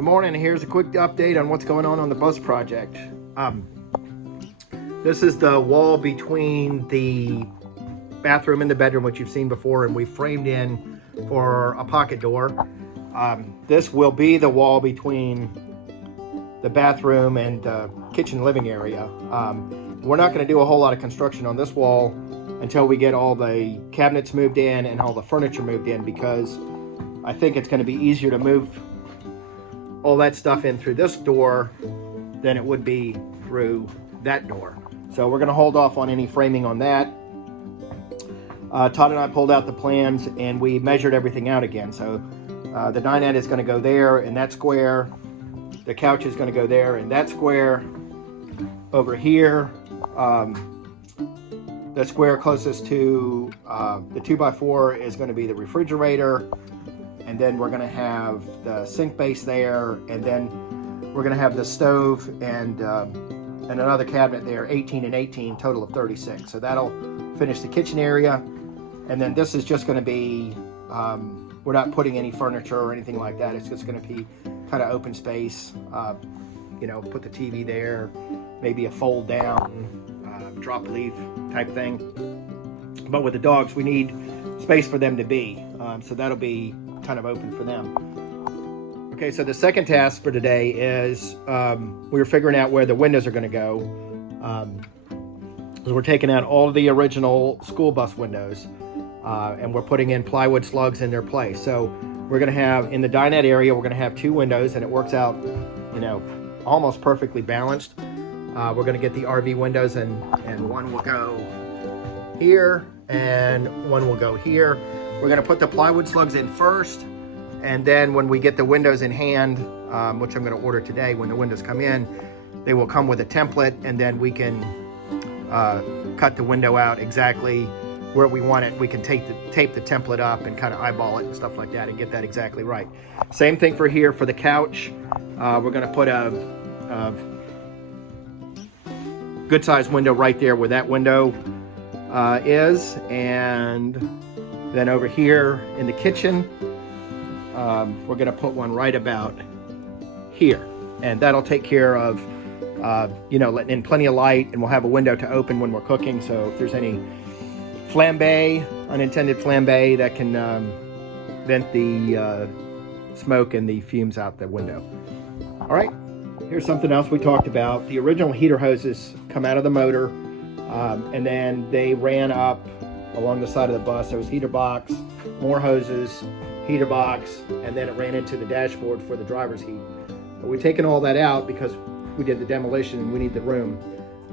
Good morning. Here's a quick update on what's going on the bus project. This is the wall between the bathroom and the bedroom, which you've seen before, and we framed in for a pocket door. This will be the wall between the bathroom and the kitchen living area. We're not going to do a whole lot of construction on this wall until we get all the cabinets moved in and all the furniture moved in, because I think it's going to be easier to move all that stuff in through this door than it would be through that door. So we're going to hold off on any framing on that. Todd and I pulled out the plans and we measured everything out again. So the dinette is going to go there in that square. The couch is going to go there in that square. Over here, the square closest to the 2x4 is going to be the refrigerator. And then we're going to have the sink base there, and then we're going to have the stove and another cabinet there, 18 and 18, total of 36. So that'll finish the kitchen area. And then this is just going to be, we're not putting any furniture or anything like that. It's just going to be kind of open space. You know, put the TV there, maybe a fold down, drop leaf type thing. But with the dogs, we need space for them to be. So that'll be kind of open for them. Okay, so the second task for today is we're figuring out where the windows are going to go. So we're taking out all of the original school bus windows and we're putting in plywood slugs in their place. So we're going to have, in the dinette area, we're going to have 2 windows, and it works out, you know, almost perfectly balanced. We're going to get the RV windows, and one will go here and one will go here. We're going to put the plywood slugs in first, and then when we get the windows in hand, which I'm going to order today, when the windows come in, they will come with a template, and then we can cut the window out exactly where we want it. We can tape the template up and kind of eyeball it and stuff like that and get that exactly right. Same thing for here for the couch. We're going to put a good sized window right there where that window is, and then over here in the kitchen, we're going to put one right about here, and that'll take care of, you know, letting in plenty of light, and we'll have a window to open when we're cooking. So if there's any flambe, unintended flambe, that can vent the smoke and the fumes out the window. All right, here's something else we talked about. The original heater hoses come out of the motor, and then they ran up along the side of the bus. There was heater box, more hoses, heater box, and then it ran into the dashboard for the driver's heat. But we've taken all that out because we did the demolition and we need the room.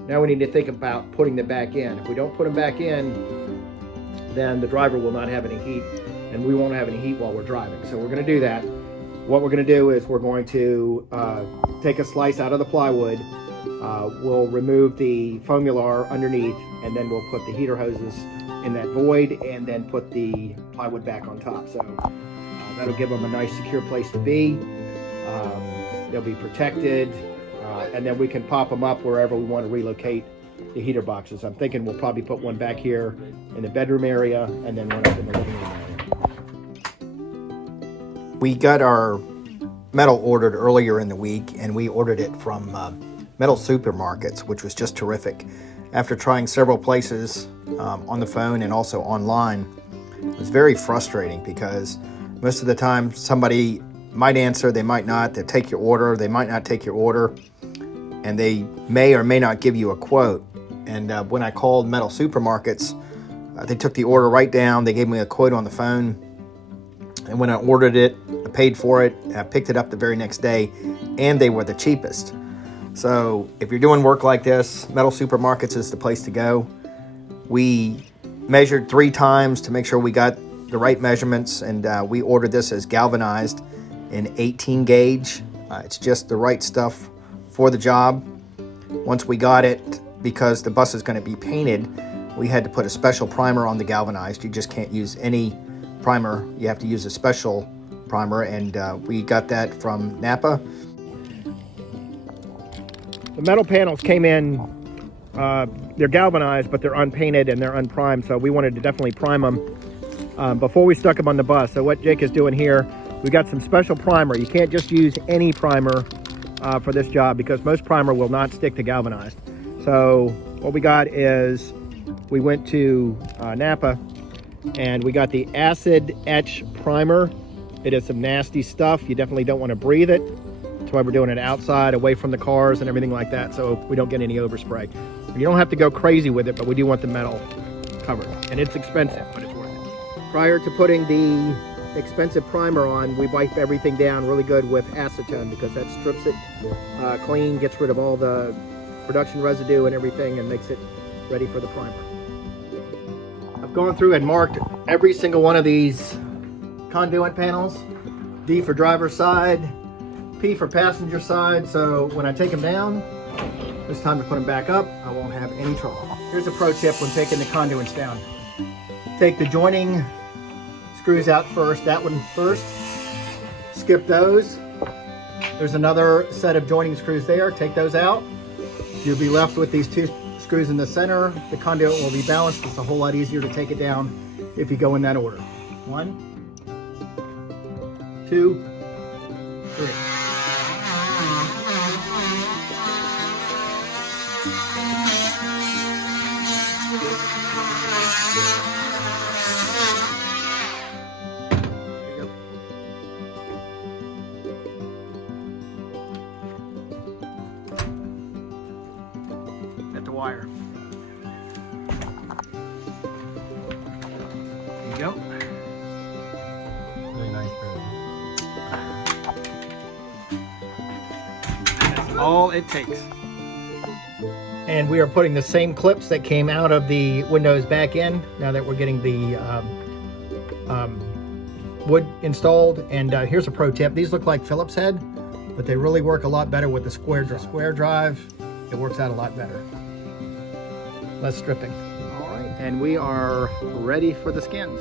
Now we need to think about putting them back in. If we don't put them back in, then the driver will not have any heat, and we won't have any heat while we're driving. So we're going to do that. What we're going to do is we're going to take a slice out of the plywood. We'll remove the foamular underneath, and then we'll put the heater hoses in that void, and then put the plywood back on top. So that'll give them a nice secure place to be. They'll be protected, and then we can pop them up wherever we want to relocate the heater boxes. I'm thinking we'll probably put one back here in the bedroom area, and then one up in the living room area. We got our metal ordered earlier in the week, and we ordered it from metal supermarkets, which was just terrific. After trying several places on the phone and also online, it was very frustrating because most of the time somebody might answer, they might not. They'll take your order, they might not take your order, and they may or may not give you a quote. And when I called metal supermarkets, they took the order right down. They gave me a quote on the phone, and when I ordered it, I paid for it, I picked it up the very next day, and they were the cheapest. So if you're doing work like this, metal supermarkets is the place to go. We measured 3 times to make sure we got the right measurements, and we ordered this as galvanized in 18 gauge. It's just the right stuff for the job. Once we got it, because the bus is going to be painted, we had to put a special primer on the galvanized. You just can't use any primer. You have to use a special primer, and we got that from Napa. The metal panels came in, they're galvanized, but they're unpainted and they're unprimed, so we wanted to definitely prime them before we stuck them on the bus. So what Jake is doing here, We got some special primer. You can't just use any primer for this job because most primer will not stick to galvanized. So what we got is, we went to Napa and we got the acid etch primer. It is some nasty stuff. You definitely don't want to breathe it. That's why we're doing it outside, away from the cars and everything like that, so we don't get any overspray. You don't have to go crazy with it, but we do want the metal covered. And it's expensive, but it's worth it. Prior to putting the expensive primer on, we wipe everything down really good with acetone because that strips it clean, gets rid of all the production residue and everything, and makes it ready for the primer. I've gone through and marked every single one of these conduit panels. D for driver's side, P for passenger side, so when I take them down, it's time to put them back up. I won't have any trouble. Here's a pro tip when taking the conduits down. Take the joining screws out first, that one first. Skip those. There's another set of joining screws there. Take those out. You'll be left with these two screws in the center. The conduit will be balanced. It's a whole lot easier to take it down if you go in that order. 1, 2, 3. At the wire. There you go. Really nice That's all it takes. And we are putting the same clips that came out of the windows back in, now that we're getting the wood installed. And here's a pro tip. These look like Phillips head, but they really work a lot better with the square drive. It works out a lot better. Less stripping. All right, and we are ready for the skins.